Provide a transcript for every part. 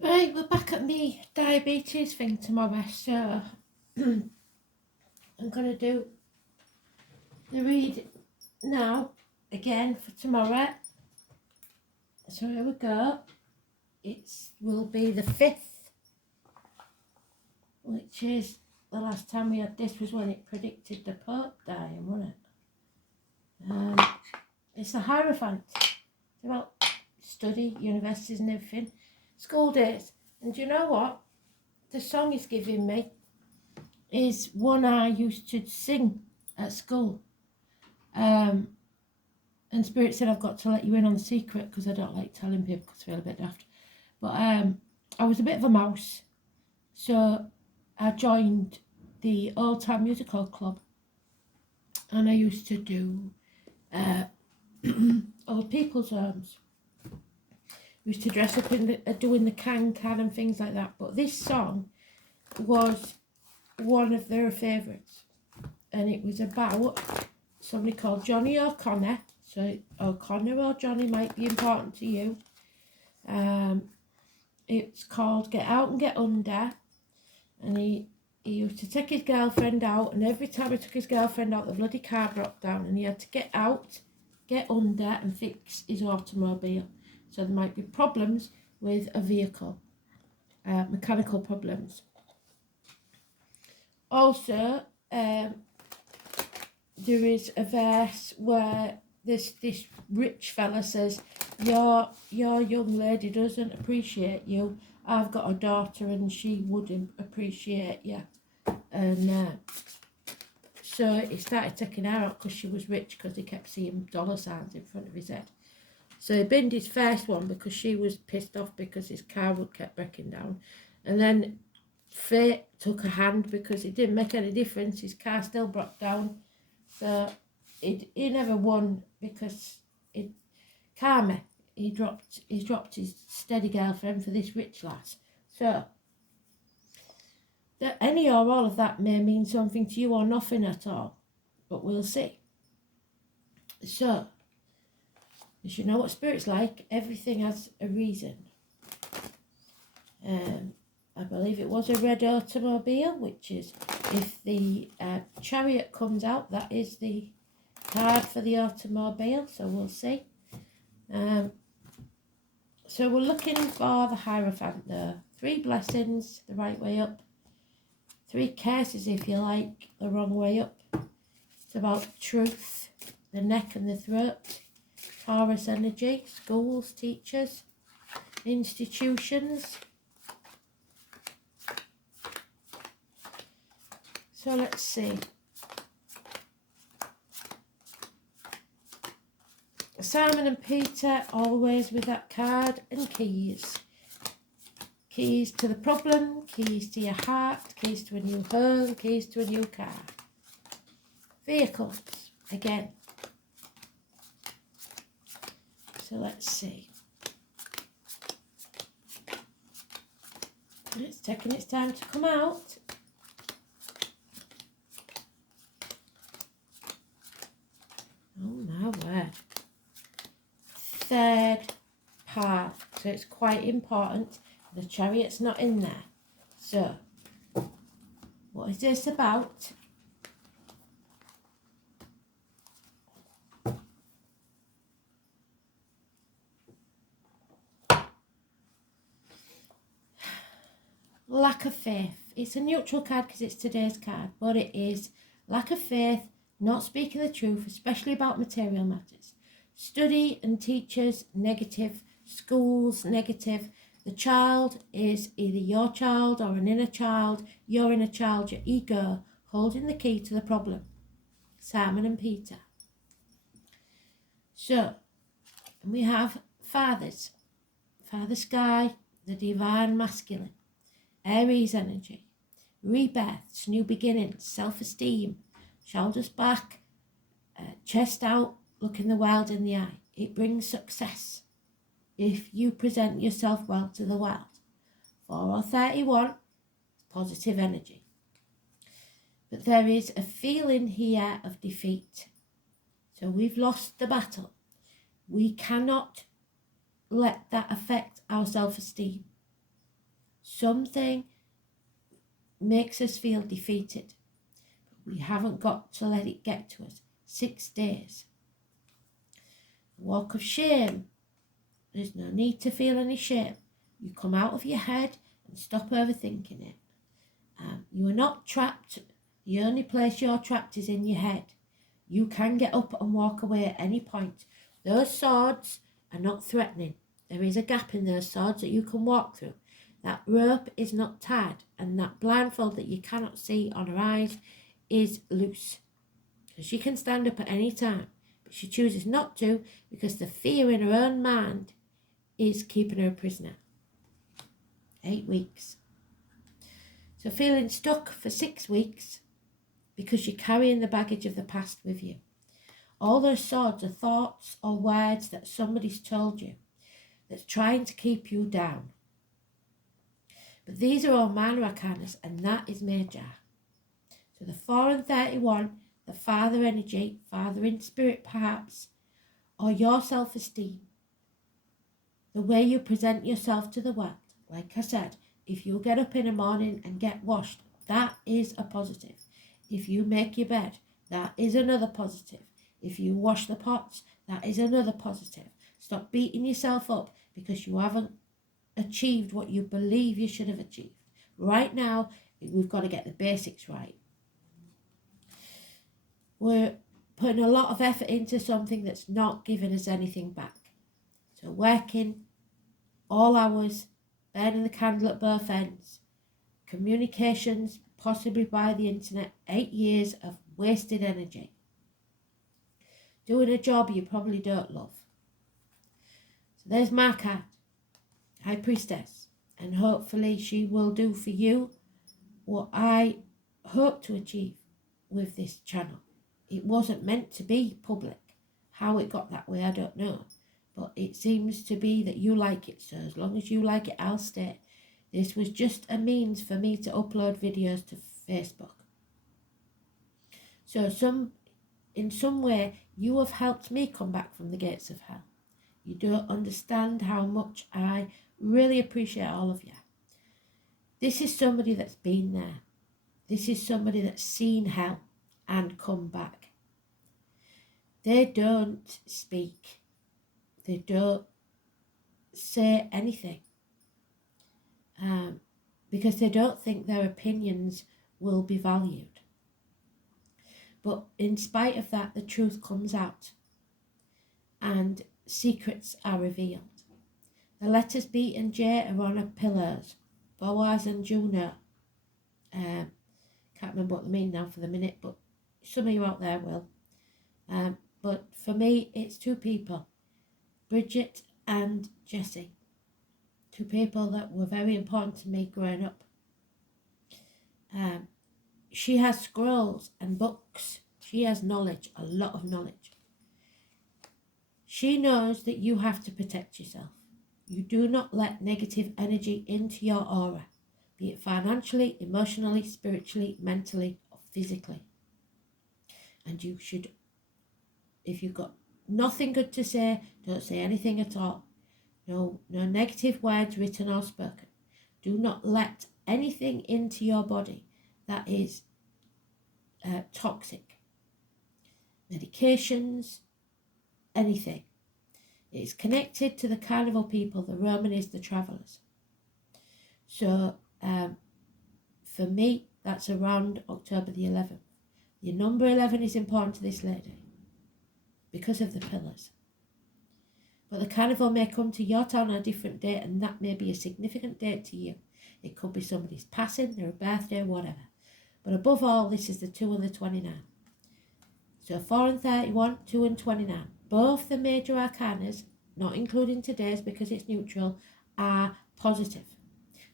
Right, we're back at me diabetes thing tomorrow, so I'm gonna do the read now again for tomorrow. So here we go. It will be the 5th, which is the last time we had this was when it predicted the Pope dying, wasn't it? It's the Hierophant. It's about study, universities and everything. School days. And do you know what? The song he's giving me is one I used to sing at school. And Spirit said I've got to let you in on the secret because I don't like telling people because I feel a bit daft. But I was a bit of a mouse. So I joined the Old Time Musical Club. And I used to do old people's homes. We used to dress up in doing the can and things like that. But this song was one of their favourites. And it was about somebody called Johnny O'Connor. So O'Connor or Johnny might be important to you. It's called Get Out and Get Under. And he used to take his girlfriend out, and every time he took his girlfriend out, the bloody car broke down, and he had to get out, get under, and fix his automobile. So there might be problems with a vehicle, mechanical problems. Also, there is a verse where this rich fella says, your young lady doesn't appreciate you. I've got a daughter and she wouldn't appreciate you. And so he started taking her out because she was rich, because he kept seeing dollar signs in front of his head. So he binned his first one because she was pissed off because his car would kept breaking down. And then fate took a hand because it didn't make any difference. His car still broke down. So he never won because karma. He dropped his steady girlfriend for this rich lass. So that any or all of that may mean something to you or nothing at all, but we'll see. So, as you know what Spirit's like, everything has a reason. I believe it was a red automobile, which is, if the Chariot comes out, that is the card for the automobile, so we'll see. So we're looking for the Hierophant there. 3 blessings, the right way up. 3 curses, if you like, the wrong way up. It's about truth, the neck and the throat. Taurus energy, schools, teachers, institutions. So let's see. Simon and Peter, always with that card, and keys. Keys to the problem, keys to your heart, keys to a new home, keys to a new car. Vehicles, again. So let's see. It's taking its time to come out. Oh my word. 3rd path. So it's quite important. The Chariot's not in there. So, what is this about? Lack of faith. It's a neutral card because it's today's card, but it is lack of faith, not speaking the truth, especially about material matters. Study and teachers, negative. Schools, negative. The child is either your child or an inner child, your inner child, your ego, holding the key to the problem. Simon and Peter. So, we have fathers. Father Sky, the divine masculine. Aries energy. Rebirths, new beginnings, self-esteem, shoulders back, chest out, looking the world in the eye. It brings success if you present yourself well to the world. 4 or 31, positive energy. But there is a feeling here of defeat. So we've lost the battle. We cannot let that affect our self-esteem. Something makes us feel defeated. We haven't got to let it get to us. 6 days. Walk of shame. There's no need to feel any shame. You come out of your head and stop overthinking it. You are not trapped. The only place you're trapped is in your head. You can get up and walk away at any point. Those swords are not threatening. There is a gap in those swords that you can walk through. That rope is not tied, and that blindfold that you cannot see on her eyes is loose. So she can stand up at any time, but she chooses not to because the fear in her own mind is keeping her a prisoner. 8 weeks. So feeling stuck for 6 weeks because you're carrying the baggage of the past with you. All those swords are thoughts or words that somebody's told you that's trying to keep you down. But these are all minor arcanas, and that is major. So the 4 and 31, the father energy, father in spirit perhaps, or your self-esteem. The way you present yourself to the world. Like I said, if you get up in the morning and get washed, that is a positive. If you make your bed, that is another positive. If you wash the pots, that is another positive. Stop beating yourself up because you haven't achieved what you believe you should have achieved. Right now, we've got to get the basics right. We're putting a lot of effort into something that's not giving us anything back. So working all hours, burning the candle at both ends, communications, possibly by the internet, 8 years of wasted energy. Doing a job you probably don't love. So there's my card, High Priestess, and hopefully she will do for you what I hope to achieve with this channel. It wasn't meant to be public. How it got that way, I don't know. But it seems to be that you like it, so as long as you like it, I'll stay. This was just a means for me to upload videos to Facebook. So in some way, you have helped me come back from the gates of hell. You don't understand how much I really appreciate all of you. This is somebody that's been there. This is somebody that's seen hell and come back. They don't speak. They don't say anything because they don't think their opinions will be valued. But in spite of that, the truth comes out and secrets are revealed. The letters B and J are on her pillars, Boaz and Juno. Can't remember what they mean now for the minute, but some of you out there will. But for me, it's 2 people. Bridget and Jessie, 2 people that were very important to me growing up. She has scrolls and books. She has knowledge, a lot of knowledge. She knows that you have to protect yourself. You do not let negative energy into your aura, be it financially, emotionally, spiritually, mentally, or physically. And you should, if you've got nothing good to say, don't say anything at all. No negative words written or spoken. Do not let anything into your body that is toxic. Medications, anything. It is connected to the carnival people. The Roman is the travellers. So for me, that's around October the 11th. Your number 11 is important to this lady because of the pillars. But the carnival may come to your town on a different date, and that may be a significant date to you. It could be somebody's passing, their birthday, whatever. But above all, this is the 2 and the 29. So 4 and 31, 2 and 29. Both the major arcanas, not including today's because it's neutral, are positive.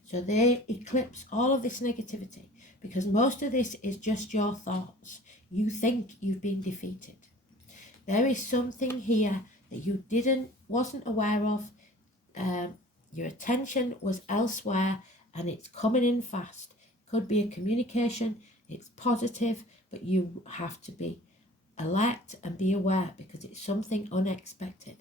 So they eclipse all of this negativity because most of this is just your thoughts. You think you've been defeated. There is something here that you wasn't aware of. Your attention was elsewhere and it's coming in fast. Could be a communication, it's positive, but you have to be alert and be aware because it's something unexpected.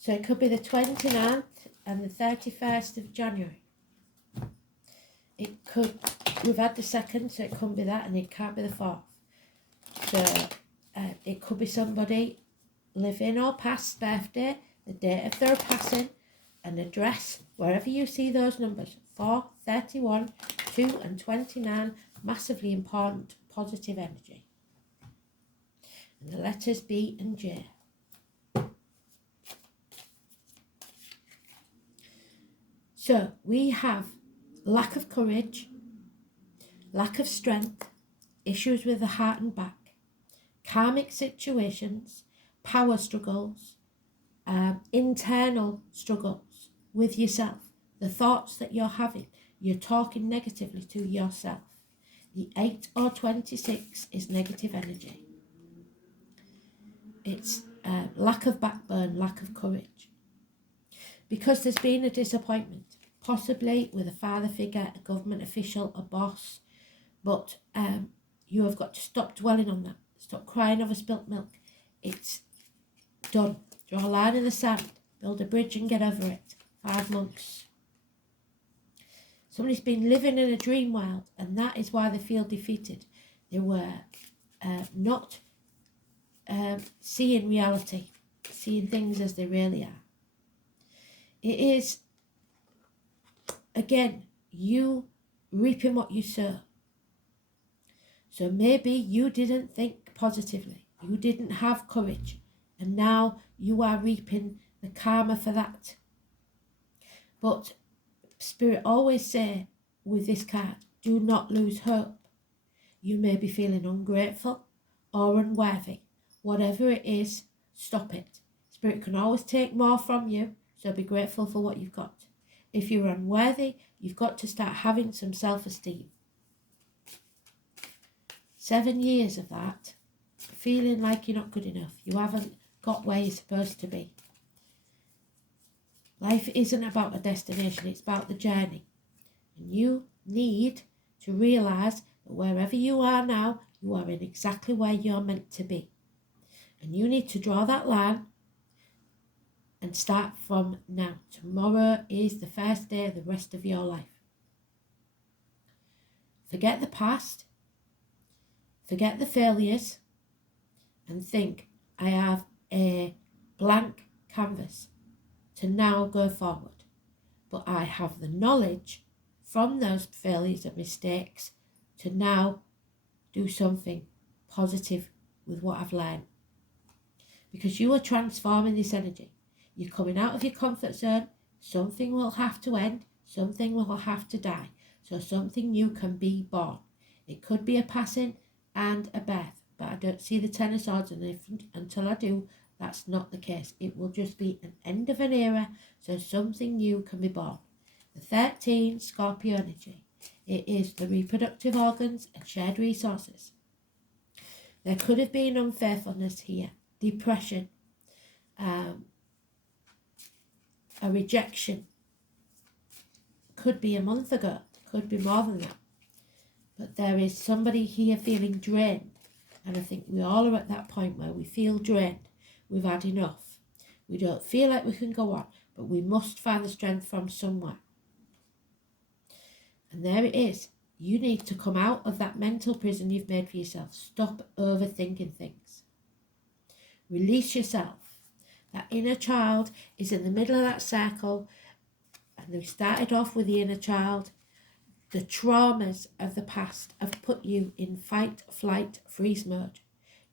So it could be the 29th and the 31st of January. It could, we've had the 2nd, so it couldn't be that, and it can't be the 4th. So it could be somebody living or past birthday, the date of their passing, an address, wherever you see those numbers, 4, 31, 2 and 29, massively important positive energy. And the letters B and J. So we have lack of courage, lack of strength, issues with the heart and back, karmic situations, power struggles, internal struggles with yourself, the thoughts that you're having, you're talking negatively to yourself. The 8 or 26 is negative energy. It's lack of backbone, lack of courage. Because there's been a disappointment, possibly with a father figure, a government official, a boss, but you have got to stop dwelling on that. Stop crying over spilt milk. It's done. Draw a line in the sand, build a bridge and get over it. 5 months. Somebody's been living in a dream world, and that is why they feel defeated. They were not seeing reality, seeing things as they really are. It is, again, you reaping what you sow. So maybe you didn't think positively. You didn't have courage. And now you are reaping the karma for that. But Spirit always say with this card, do not lose hope. You may be feeling ungrateful or unworthy. Whatever it is, stop it. Spirit can always take more from you, so be grateful for what you've got. If you're unworthy, you've got to start having some self-esteem. 7 years of that, feeling like you're not good enough. You haven't got where you're supposed to be. Life isn't about a destination, it's about the journey. And you need to realise that wherever you are now, you are in exactly where you're meant to be. And you need to draw that line and start from now. Tomorrow is the first day of the rest of your life. Forget the past, forget the failures, and think, I have a blank canvas to now go forward. But I have the knowledge from those failures and mistakes to now do something positive with what I've learned. Because you are transforming this energy. You're coming out of your comfort zone. Something will have to end. Something will have to die. So something new can be born. It could be a passing and a birth. But I don't see the Ten of Swords, and until I do, that's not the case. It will just be an end of an era, so something new can be born. The 13, Scorpio energy. It is the reproductive organs and shared resources. There could have been unfaithfulness here, depression, a rejection. Could be a month ago, could be more than that. But there is somebody here feeling drained. And I think we all are at that point where we feel drained. We've had enough. We don't feel like we can go on, but we must find the strength from somewhere. And there it is. You need to come out of that mental prison you've made for yourself. Stop overthinking things. Release yourself. That inner child is in the middle of that circle, and we started off with the inner child. The traumas of the past have put you in fight, flight, freeze mode.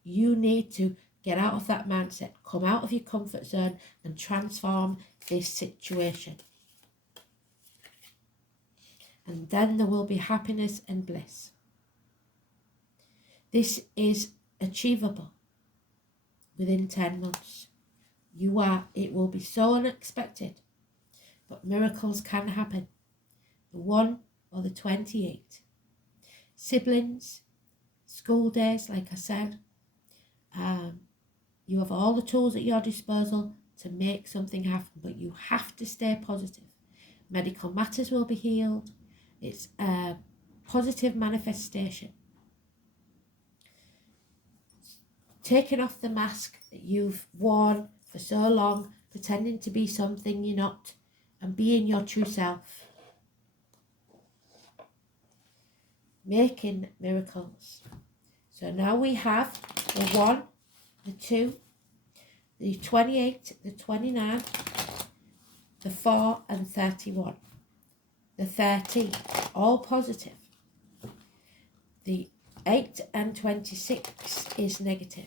You need to get out of that mindset, come out of your comfort zone and transform this situation. And then there will be happiness and bliss. This is achievable within 10 months. It will be so unexpected, but miracles can happen. The 1 or the 28. Siblings, school days, like I said. You have all the tools at your disposal to make something happen, but you have to stay positive. Medical matters will be healed. It's a positive manifestation. Taking off the mask that you've worn for so long, pretending to be something you're not, and being your true self. Making miracles. So now we have the 1, the 2, the 28, the 29, the 4 and 31. The 30, all positive. The 8 and 26 is negative.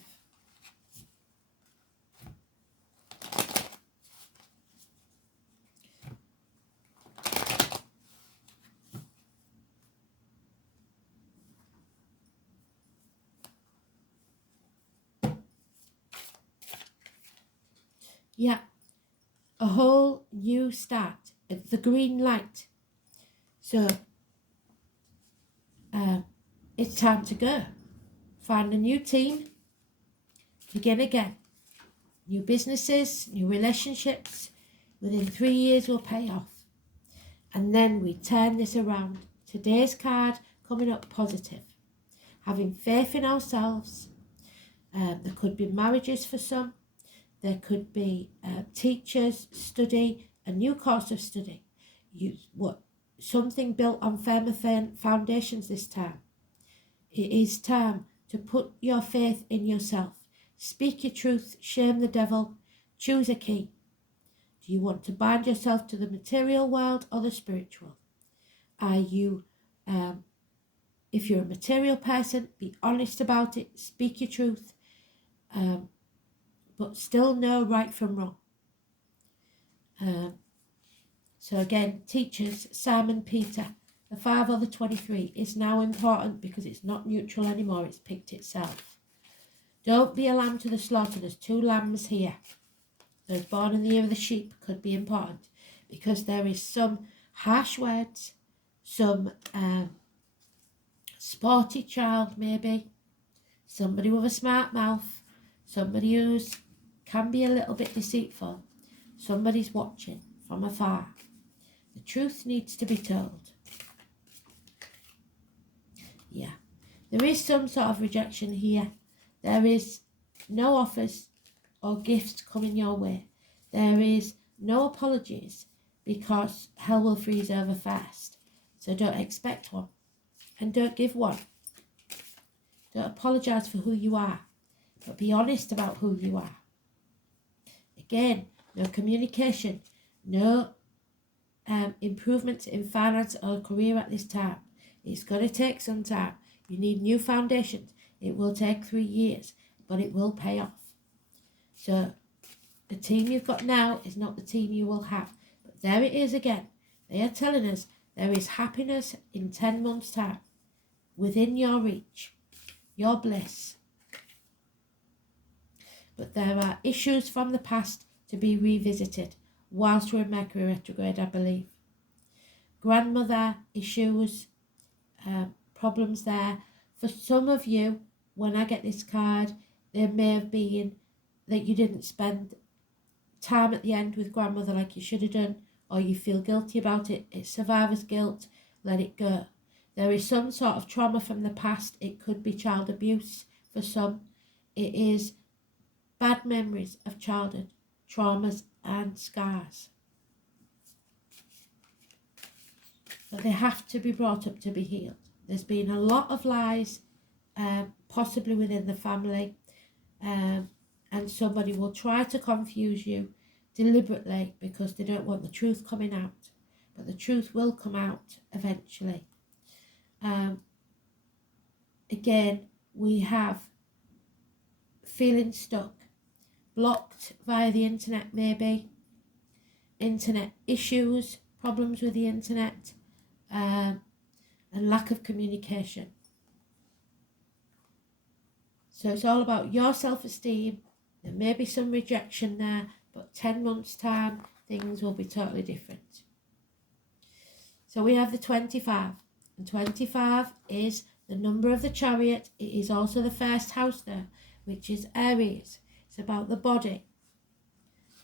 Yeah, a whole new start. The green light. So it's time to go. Find a new team. Begin again. New businesses, new relationships. Within 3 years will pay off. And then we turn this around. Today's card coming up positive. Having faith in ourselves. There could be marriages for some. There could be teachers, study, a new course of study. Something built on firmer foundations this time. It is time to put your faith in yourself. Speak your truth, shame the devil, choose a key. Do you want to bind yourself to the material world or the spiritual? Are you, if you're a material person, be honest about it, speak your truth, but still know right from wrong. So again, teachers, Simon Peter, the 5 or the 23 is now important because it's not neutral anymore, it's picked itself. Don't be a lamb to the slaughter, there's 2 lambs here. Those born in the year of the sheep could be important because there is some harsh words, some sporty child maybe, somebody with a smart mouth, somebody who can be a little bit deceitful, somebody's watching from afar. The truth needs to be told. Yeah, there is some sort of rejection here. There is no offers or gifts coming your way. There is no apologies because hell will freeze over fast. So don't expect one and don't give one. Don't apologise for who you are, but be honest about who you are. Again, no communication, no improvements in finance or career at this time. It's going to take some time. You need new foundations. It will take 3 years, but it will pay off. So the team you've got now is not the team you will have. But there it is again. They are telling us there is happiness in 10 months' time. Within your reach. Your bliss. But there are issues from the past to be revisited whilst we're in Mercury retrograde, I believe. Grandmother issues, problems there. For some of you, when I get this card, there may have been that you didn't spend time at the end with grandmother like you should have done, or you feel guilty about it. It's survivor's guilt. Let it go. There is some sort of trauma from the past. It could be child abuse for some. It is bad memories of childhood, traumas and scars. But they have to be brought up to be healed. There's been a lot of lies, possibly within the family, and somebody will try to confuse you deliberately because they don't want the truth coming out. But the truth will come out eventually. Again, we have feeling stuck, blocked via the internet maybe, internet issues, problems with the internet, and lack of communication. So it's all about your self-esteem. There may be some rejection there, but 10 months' time, things will be totally different. So we have the 25. And 25 is the number of the chariot. It is also the first house there, which is Aries. It's about the body.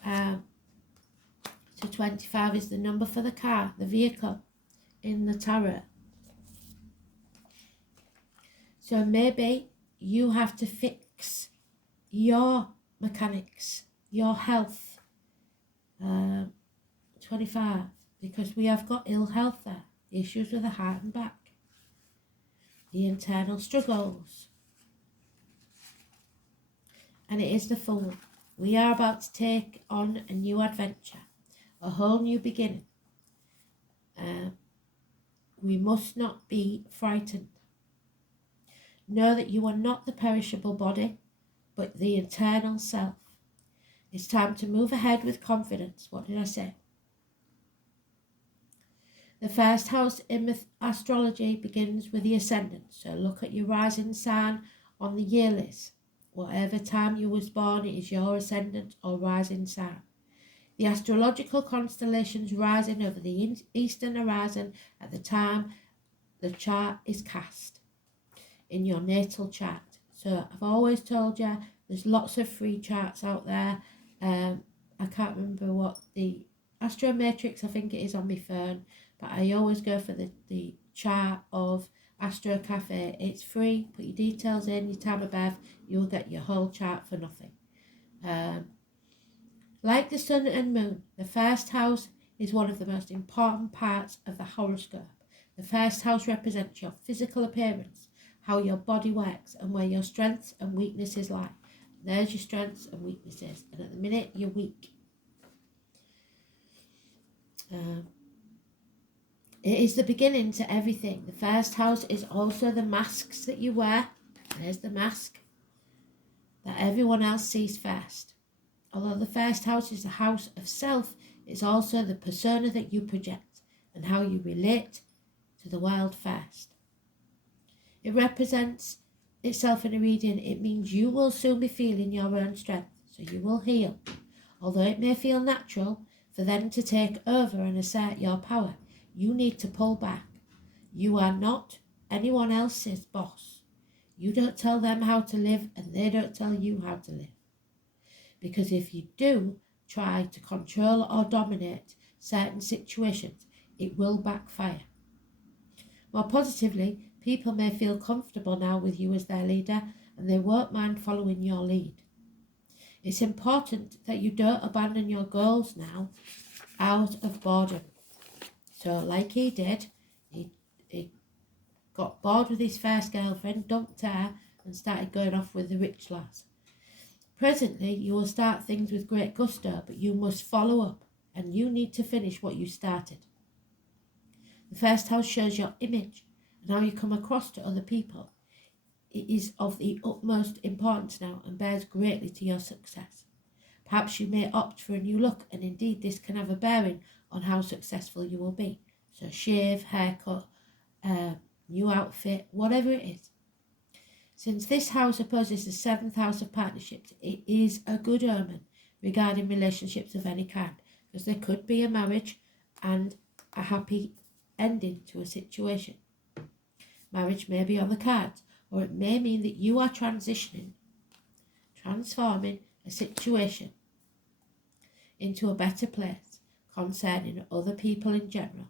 So 25 is the number for the car, the vehicle in the tarot. So maybe you have to fix your mechanics, your health, 25, because we have got ill health there, issues with the heart and back, the internal struggles. And it is the Fool. We are about to take on a new adventure, a whole new beginning. We must not be frightened. Know that you are not the perishable body, but the eternal self. It's time to move ahead with confidence. What did I say? The first house in astrology begins with the ascendant. So look at your rising sign on the year list. Whatever time you was born, it is your ascendant or rising sign. The astrological constellations rising over the eastern horizon at the time the chart is cast in your natal chart. So I've always told you there's lots of free charts out there. I can't remember what the Astro Matrix, I think it is on my phone, but I always go for the chart of Astro Cafe. It's free. Put your details in, your time of birth, you'll get your whole chart for nothing. Like the sun and moon, the first house is one of the most important parts of the horoscope. The first house represents your physical appearance, how your body works, and where your strengths and weaknesses lie. There's your strengths and weaknesses, and at the minute you're weak. It is the beginning to everything. The first house is also the masks that you wear. There's the mask that everyone else sees first. Although the first house is the house of self, it's also the persona that you project and how you relate to the world first. It represents itself in a reading. It means you will soon be feeling your own strength, so you will heal. Although it may feel natural for them to take over and assert your power, you need to pull back. You are not anyone else's boss. You don't tell them how to live, and they don't tell you how to live. Because if you do try to control or dominate certain situations, it will backfire. More positively, people may feel comfortable now with you as their leader, and they won't mind following your lead. It's important that you don't abandon your goals now out of boredom. So like he did, he got bored with his first girlfriend, dumped her, and started going off with the rich lass. Presently, you will start things with great gusto, but you must follow up, and you need to finish what you started. The first house shows your image and how you come across to other people. It is of the utmost importance now and bears greatly to your success. Perhaps you may opt for a new look, and indeed this can have a bearing on how successful you will be. So shave, haircut, new outfit, whatever it is. Since this house opposes the 7th house of partnerships, it is a good omen regarding relationships of any kind, because there could be a marriage and a happy ending to a situation. Marriage may be on the cards, or it may mean that you are transforming a situation into a better place concerning other people in general.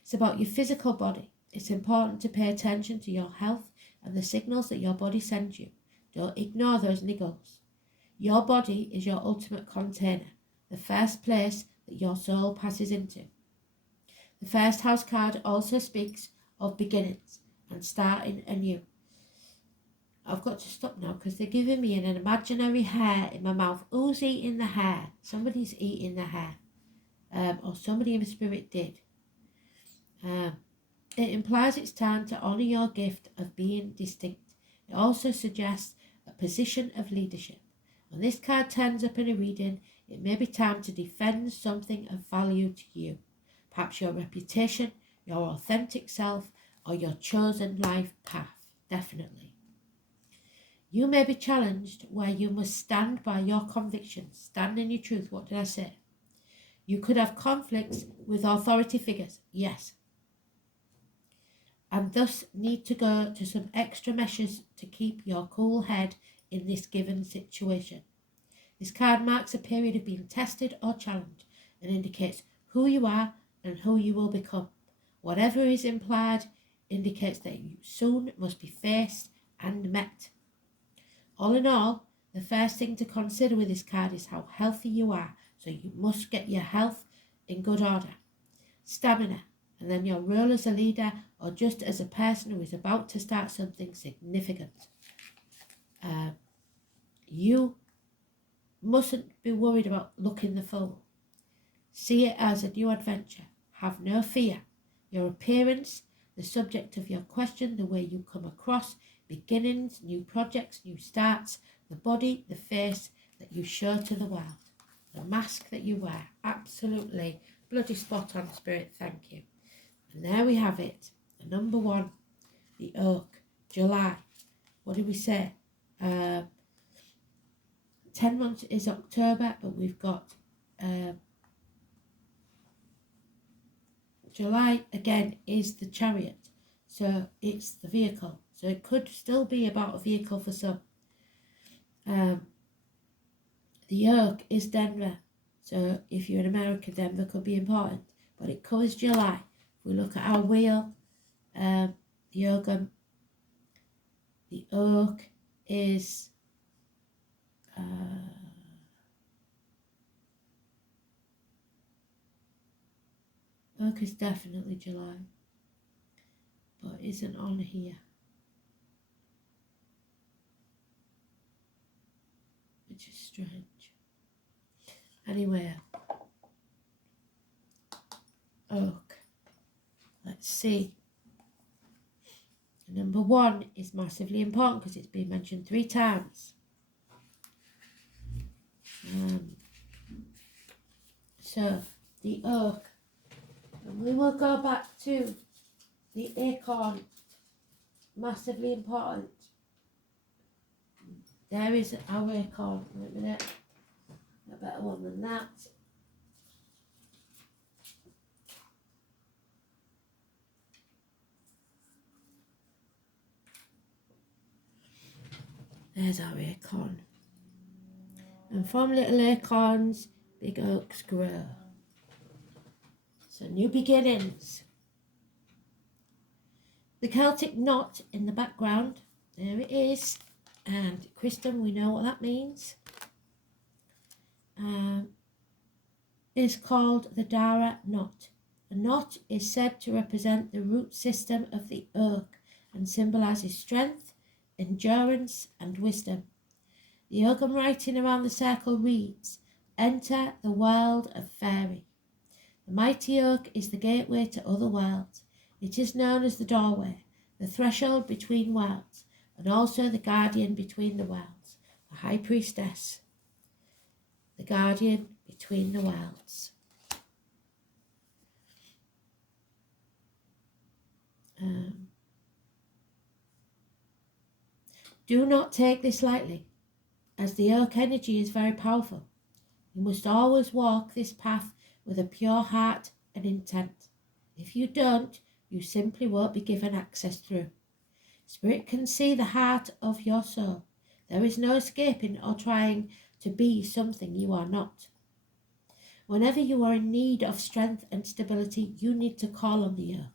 It's about your physical body. It's important to pay attention to your health and the signals that your body sends you. Don't ignore those niggles. Your body is your ultimate container, the first place that your soul passes into. The first house card also speaks of beginnings and starting anew. I've got to stop now because they're giving me an imaginary hair in my mouth. Who's eating the hair? Somebody's eating the hair. Or somebody in the spirit did. It implies it's time to honour your gift of being distinct. It also suggests a position of leadership. When this card turns up in a reading, it may be time to defend something of value to you. Perhaps your reputation, your authentic self, or your chosen life path. Definitely. You may be challenged where you must stand by your convictions, stand in your truth. What did I say? You could have conflicts with authority figures. Yes. And thus need to go to some extra measures to keep your cool head in this given situation. This card marks a period of being tested or challenged and indicates who you are and who you will become. Whatever is implied indicates that you soon must be faced and met. All in all, the first thing to consider with this card is how healthy you are. so you must get your health in good order. Stamina, and then your role as a leader or just as a person who is about to start something significant. You mustn't be worried about looking the fool. See it as a new adventure. Have no fear. Your appearance, the subject of your question, the way you come across, beginnings, new projects, new starts, the body, the face that you show to the world, the mask that you wear. Absolutely bloody spot on, Spirit, thank you. And there we have it. The number one, the Oak, July. What did we say? 10 months is October, but we've got July again is the Chariot, so it's the vehicle. So it could still be about a vehicle for some. The Oak is Denver, so if you're in America, Denver could be important, but it covers July. If we look at our wheel, the Oak is Oak is definitely July, but isn't on here, which is strange. Anyway, Oak. Let's see. Number one is massively important because it's been mentioned 3 times. So the Oak, and we will go back to the acorn, massively important. There is our acorn. Wait a minute, a better one than that. There's our acorn. And from little acorns, big oaks grow. So new beginnings. The Celtic knot in the background, there it is. And Kristen, we know what that means. Is called the Dara knot. The knot is said to represent the root system of the oak and symbolises strength, endurance and wisdom. The oakum writing around the circle reads, "Enter the world of fairy." The mighty oak is the gateway to other worlds. It is known as the doorway, the threshold between worlds, and also the guardian between the worlds, the high priestess, the guardian between the worlds. Do not take this lightly, as the oak energy is very powerful. You must always walk this path with a pure heart and intent. If you don't, you simply won't be given access through. Spirit can see the heart of your soul. There is no escaping or trying to be something you are not. Whenever you are in need of strength and stability, you need to call on the oak.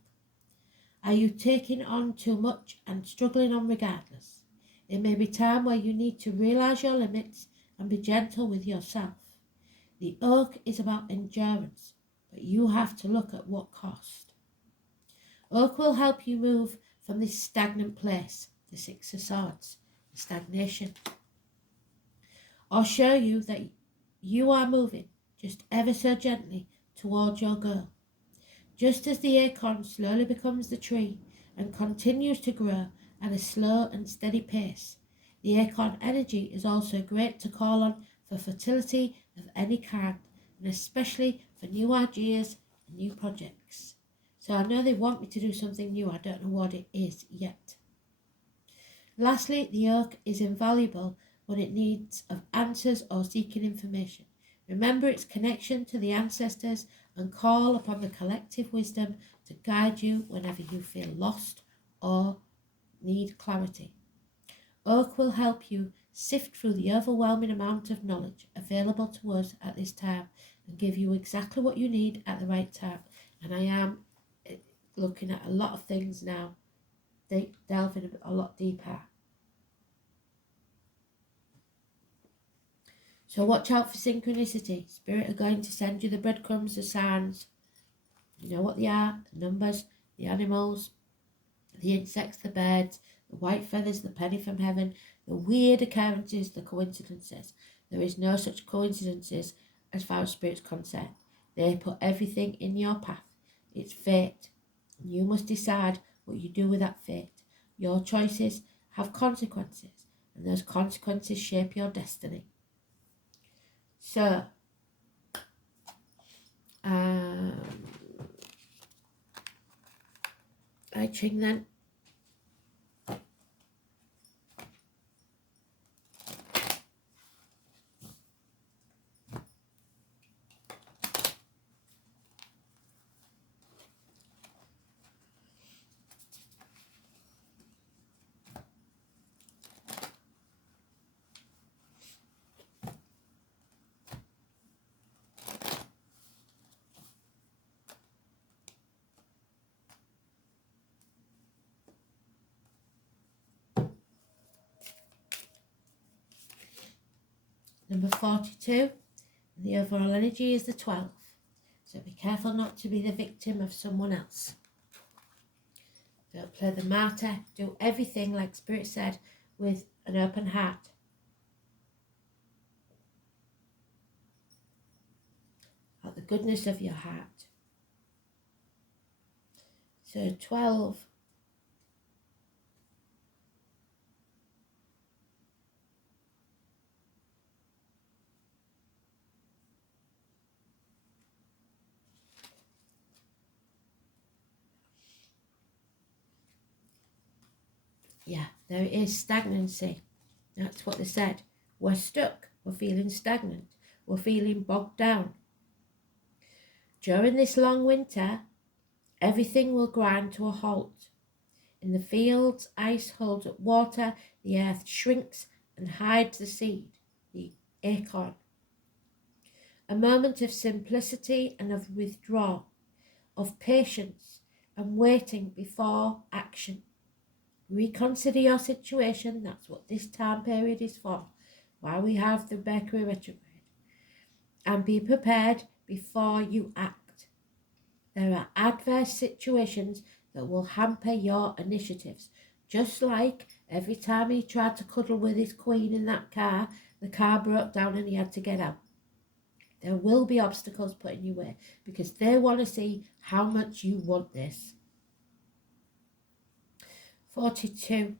Are you taking on too much and struggling on regardless? It may be time where you need to realize your limits and be gentle with yourself. The oak is about endurance, but you have to look at what cost. Oak will help you move from this stagnant place, the 6 of Swords, stagnation, or show you that you are moving just ever so gently towards your goal. Just as the acorn slowly becomes the tree and continues to grow at a slow and steady pace, the acorn energy is also great to call on for fertility of any kind, and especially for new ideas and new projects. So I know they want me to do something new, I don't know what it is yet. Lastly, the oak is invaluable when it needs of answers or seeking information. Remember its connection to the ancestors and call upon the collective wisdom to guide you whenever you feel lost or need clarity. Oak will help you sift through the overwhelming amount of knowledge available to us at this time and give you exactly what you need at the right time. And I am looking at a lot of things now, delving a lot deeper. So watch out for synchronicity. Spirit are going to send you the breadcrumbs, the signs. You know what they are? The numbers, the animals, the insects, the birds, the white feathers, the penny from heaven, the weird occurrences, the coincidences. There is no such coincidences as far as spirit's concerned. They put everything in your path. It's fate. You must decide what you do with that fate. Your choices have consequences, and those consequences shape your destiny. So, I Ching then. Number 42, the overall energy is the 12. So be careful not to be the victim of someone else. Don't play the martyr. Do everything, like Spirit said, with an open heart. Out the goodness of your heart. So 12. Yeah, there is stagnancy. That's what they said. We're stuck. We're feeling stagnant. We're feeling bogged down. During this long winter, everything will grind to a halt. In the fields, ice holds up water, the earth shrinks and hides the seed, the acorn. A moment of simplicity and of withdrawal, of patience and waiting before action. Reconsider your situation. That's what this time period is for, while we have the Mercury retrograde. And be prepared before you act. There are adverse situations that will hamper your initiatives. Just like every time he tried to cuddle with his queen in that car, the car broke down and he had to get out. There will be obstacles put in your way because they want to see how much you want this. 42.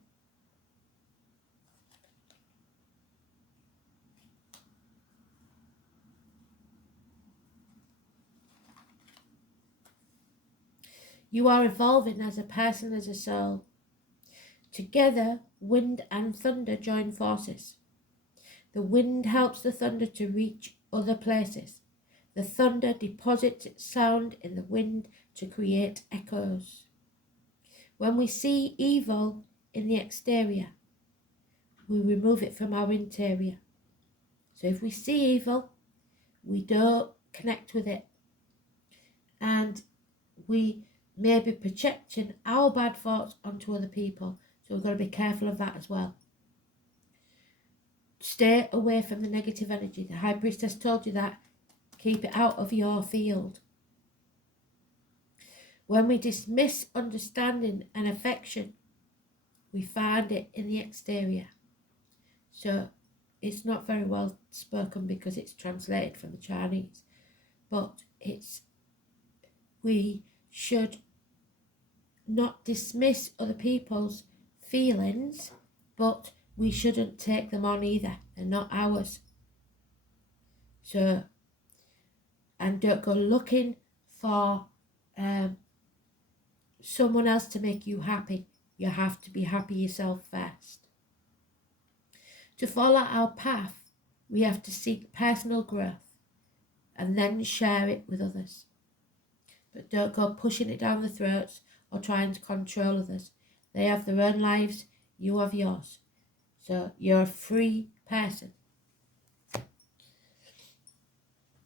You are evolving as a person, as a soul. Together, wind and thunder join forces. The wind helps the thunder to reach other places. The thunder deposits its sound in the wind to create echoes. When we see evil in the exterior, we remove it from our interior. So if we see evil, we don't connect with it. And we may be projecting our bad thoughts onto other people. So we've got to be careful of that as well. Stay away from the negative energy. The High Priestess told you that. Keep it out of your field. When we dismiss understanding and affection, we find it in the exterior. So it's not very well spoken because it's translated from the Chinese. But we should not dismiss other people's feelings, but we shouldn't take them on either. They're not ours. So, and don't go looking for someone else to make you happy. You have to be happy yourself first. To follow our path, we have to seek personal growth and then share it with others. But don't go pushing it down the throats or trying to control others. They have their own lives, you have yours. So you're a free person.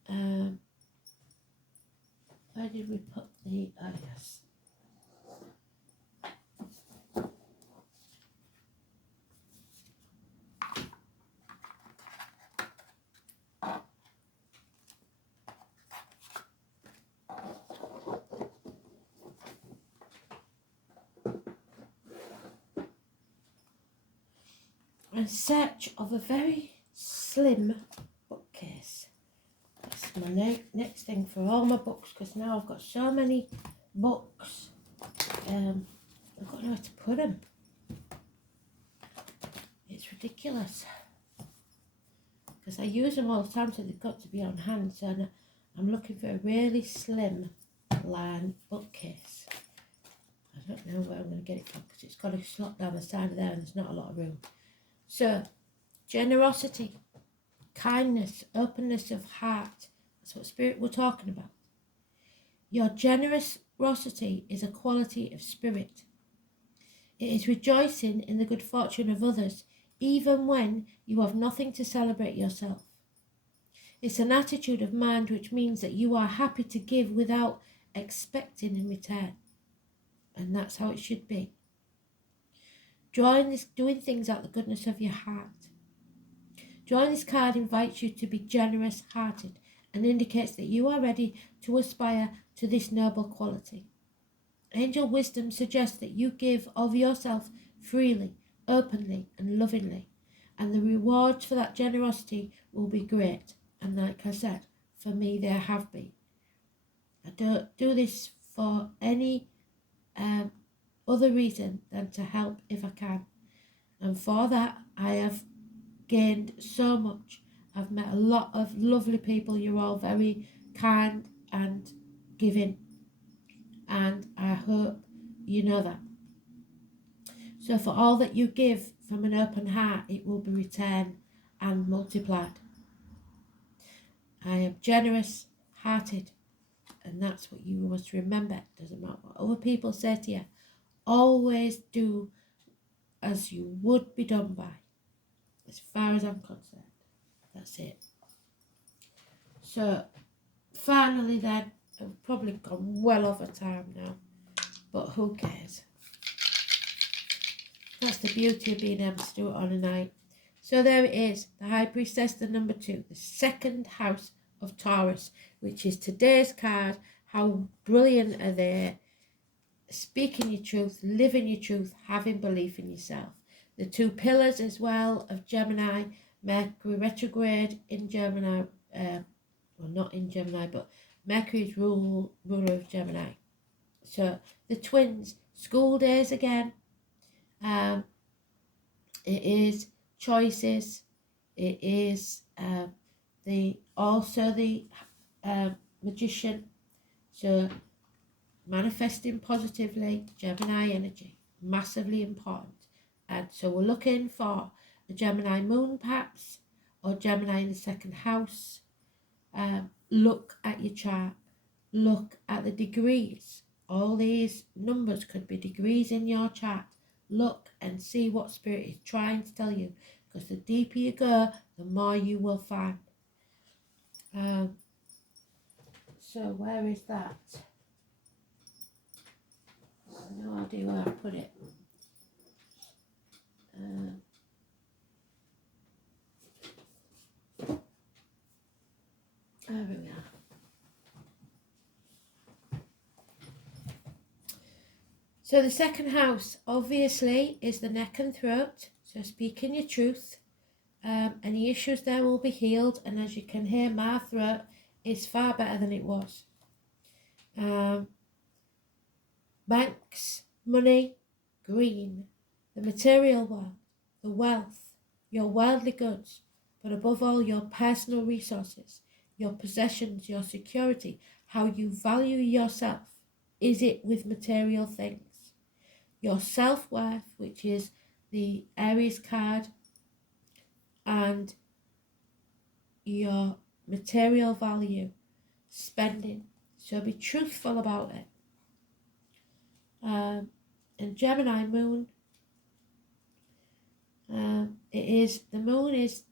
Where did we put the, yes. in search of a very slim bookcase. That's my next thing for all my books, because now I've got so many books. I've got nowhere to put them. It's ridiculous. Because I use them all the time, so they've got to be on hand. So I'm looking for a really slim line bookcase. I don't know where I'm going to get it from, because it's got a slot down the side of there and there's not a lot of room. So, generosity, kindness, openness of heart. That's what Spirit we're talking about. Your generosity is a quality of spirit. It is rejoicing in the good fortune of others, even when you have nothing to celebrate yourself. It's an attitude of mind which means that you are happy to give without expecting in return. And that's how it should be. Doing things out of the goodness of your heart. Drawing this card invites you to be generous-hearted and indicates that you are ready to aspire to this noble quality. Angel wisdom suggests that you give of yourself freely, openly, and lovingly, and the rewards for that generosity will be great. And like I said, for me, there have been. I don't do this for any other reason than to help if I can. And for that, I have gained so much. I've met a lot of lovely people. You're all very kind and giving. And I hope you know that. So for all that you give from an open heart, it will be returned and multiplied. I am generous hearted, and that's what you must remember. It doesn't matter what other people say to you. Always do as you would be done by, as far as I'm concerned. That's it. So finally then, I've probably gone well over time now, but who cares? That's the beauty of being able to do it on a night. So there it is, the High Priestess, the number 2, the second house of Taurus, which is today's card. How brilliant are they? Speaking your truth, living your truth, having belief in yourself. The 2 pillars as well of Gemini, Mercury retrograde in Gemini, well, not in Gemini, but Mercury's ruler of Gemini. So the twins, school days again. It is choices. It is the magician. So manifesting positively, Gemini energy, massively important. And so we're looking for a Gemini moon perhaps, or Gemini in the second house. Look at your chart. Look at the degrees. All these numbers could be degrees in your chart. Look and see what Spirit is trying to tell you, because the deeper you go, the more you will find. So where is that? No idea where I put it. There we are. So the second house, obviously, is the neck and throat. So speaking your truth. Any issues there will be healed. And as you can hear, my throat is far better than it was. Banks, money, green, the material world, the wealth, your worldly goods, but above all your personal resources, your possessions, your security, how you value yourself. Is it with material things? Your self-worth, which is the Aries card, and your material value, spending. So be truthful about it. And Gemini moon, the moon is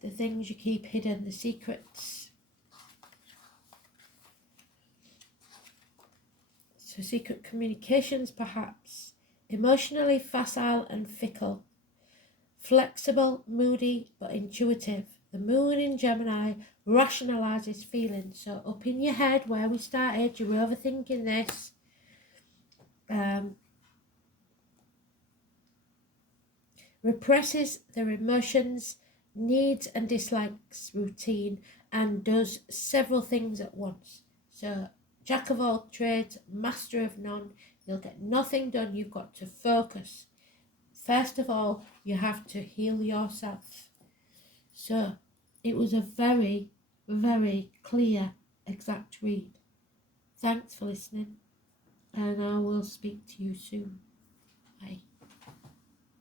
the things you keep hidden, the secrets. So secret communications perhaps. Emotionally facile and fickle. Flexible, moody, but intuitive. The moon in Gemini rationalizes feelings. So up in your head where we started, you're overthinking this. represses their emotions, needs and dislikes routine, and does several things at once. So, jack of all trades, master of none, you'll get nothing done. You've got to focus. First of all, you have to heal yourself. So, it was a very, very clear, exact read. Thanks for listening, and I will speak to you soon. Bye.